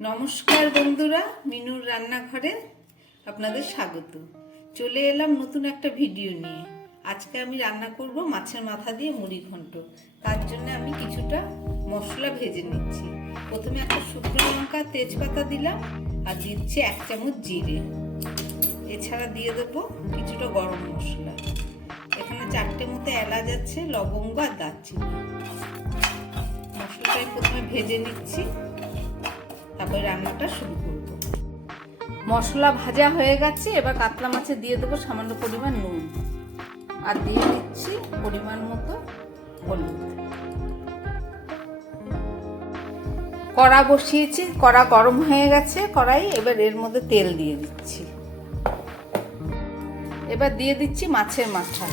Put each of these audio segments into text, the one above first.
নমস্কার বন্ধুরা, মিনুর রান্নাঘরে আপনাদের স্বাগত। চলে এলাম নতুন একটা ভিডিও নিয়ে। আজকে আমি রান্না করব মাছের মাথা দিয়ে মুড়ি ঘন্ট। তার জন্য আমি কিছুটা মশলা ভেজে নিচ্ছি। প্রথমে একটা শুকনো লঙ্কা, তেজপাতা দিলাম আর দিচ্ছি 1 চামচ জিরে। এছাড়া দিয়ে দেবো কিছুটা গরম মশলা। এখানে 4টে মতো এলাচ আছে, লবঙ্গ আর দারচিনি। মশলাটাই প্রথমে ভেজে নিচ্ছি, তারপরে রান্নাটা শুরু করব। মশলা ভাজা হয়ে গেছে, এবার কাতলা মাছে দিয়ে দেবো সামান্য পরিমাণ নুন আর দিয়ে দিচ্ছি পরিমাণ মতো হলুদ। কড়া বসিয়েছি, কড়া গরম হয়ে গেছে কড়াই। এবার এর মধ্যে তেল দিয়ে দিচ্ছি। এবার দিয়ে দিচ্ছি মাছের মাথা।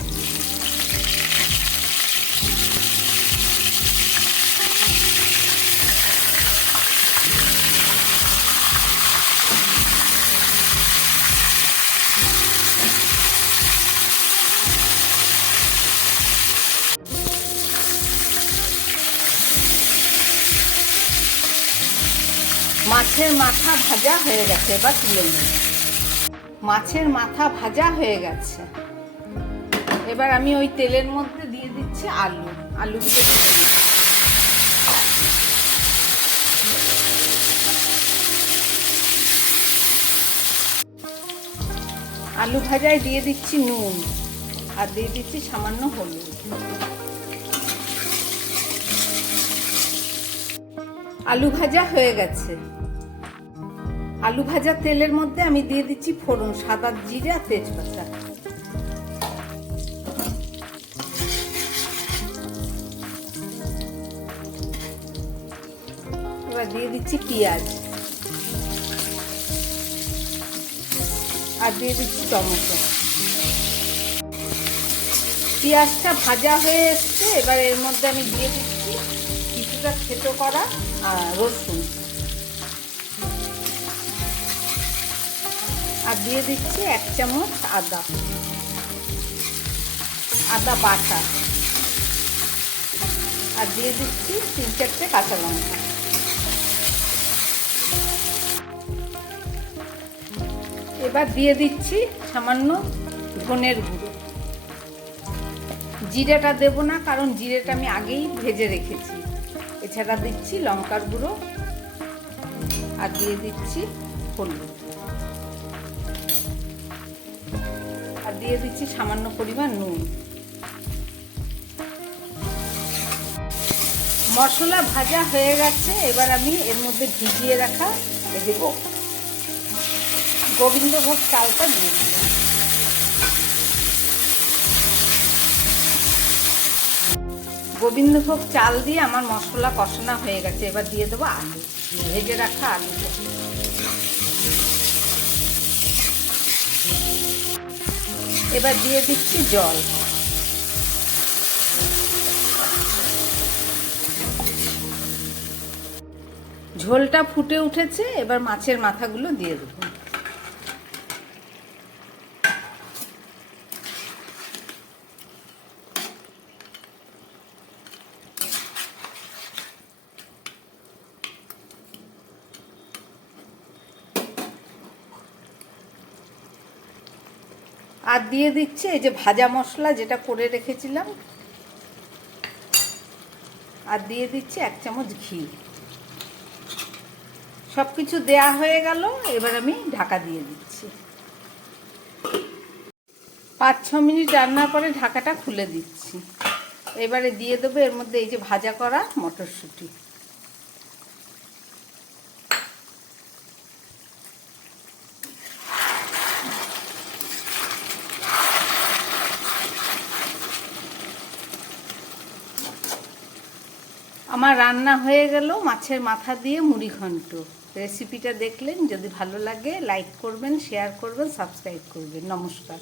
মাছের মাথা ভাজা হয়ে গেছে, এবার তুলে নেব। মাছের মাথা ভাজা হয়ে গেছে, এবার আমি ওই তেলের মধ্যে দিয়ে দিচ্ছি আলুগুলো ভেজে নিচ্ছি। আলু ভাজায় দিয়ে দিচ্ছি নুন আর দিয়ে দিচ্ছি সামান্য হলুদ। আলু ভাজা হয়ে গেছে। আলু ভাজা তেলের মধ্যে আমি দিয়ে দিচ্ছি ফোড়ন, সাদা জিরে আর তেজপাতা। এবার দিয়ে দিচ্ছি পেঁয়াজ আর দিয়ে দিচ্ছি টমেটো। পেঁয়াজটা ভাজা হয়ে এসছে, এবার এর মধ্যে আমি দিয়ে দিচ্ছি কিছুটা থেতো করা রসুন আর দিয়ে দিচ্ছি 1 চামচ আদা বাটা আর দিয়ে দিচ্ছি 3-4টে কাঁচা লঙ্কা। এবার দিয়ে দিচ্ছি সামান্য ধনের গুঁড়ো। জিরেটা দেব না, কারণ জিরেটা আমি আগেই ভেজে রেখেছি। এছাড়া দিচ্ছি লঙ্কার গুঁড়ো আর দিয়ে দিচ্ছি হলুদ আর দিয়ে দিচ্ছি সামান্য পরিমাণ নুন। মশলা ভাজা হয়ে গেছে, এবার আমি এর মধ্যে ভিজিয়ে রাখা দেব গোবিন্দভোগ চালটা দিয়ে দিলাম। গোবিন্দভোগ চাল দিয়ে আমার মশলা কষানো হয়ে গেছে, এবার দিয়ে দেবো আলু, ভেজে রাখা আলু। এবার দিয়ে দিচ্ছি জল। ঝোলটা ফুটে উঠেছে, এবার মাছের মাথাগুলো দিয়ে দেবো। আর দিয়ে দিচ্ছি এই যে ভাজা মশলা যেটা করে রেখেছিলাম আর দিয়ে দিচ্ছি 1 চামচ ঘি। সব কিছু দেয়া হয়ে গেল, এবার আমি ঢাকা দিয়ে দিচ্ছি। 5-6 মিনিট রান্নার পরে ঢাকাটা খুলে দিচ্ছি। এবারে দিয়ে দেবো এর মধ্যে এই যে ভাজা করা মটরশুঁটি। আমার রান্না হয়ে গেল মাছের মাথা দিয়ে মুড়ি ঘন্ট। রেসিপিটা দেখলেন, যদি ভালো লাগে লাইক করবেন, শেয়ার করবেন, সাবস্ক্রাইব করবেন। নমস্কার।